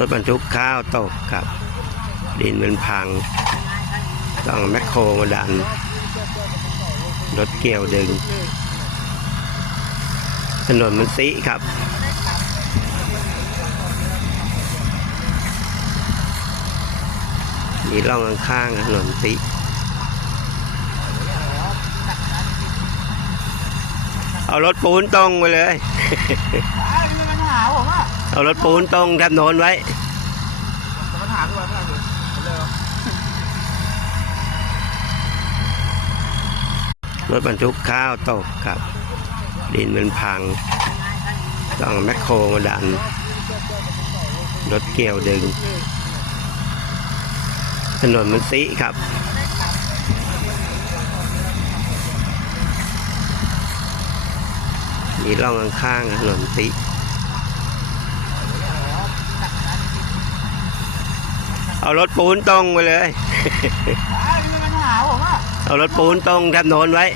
รถบรรทุกข้าวตกครับดินมันพังต้องแมคโครมาดันรถเกี่ยวดึงถนนมันซิครับมีร่องข้างๆถนนซิเอารถปูนตรงไปเลย เอารถปูนตรงถนนไว้รถบรรทุกข้าวตกครับดินมันพังต้องแมคโครมาดันรถเกี่ยวดึงถนนมันซิครับมีร่องข้างๆถนนซิเอารถปูนตรงไปเลย เอารถปูนตรงถนนไว้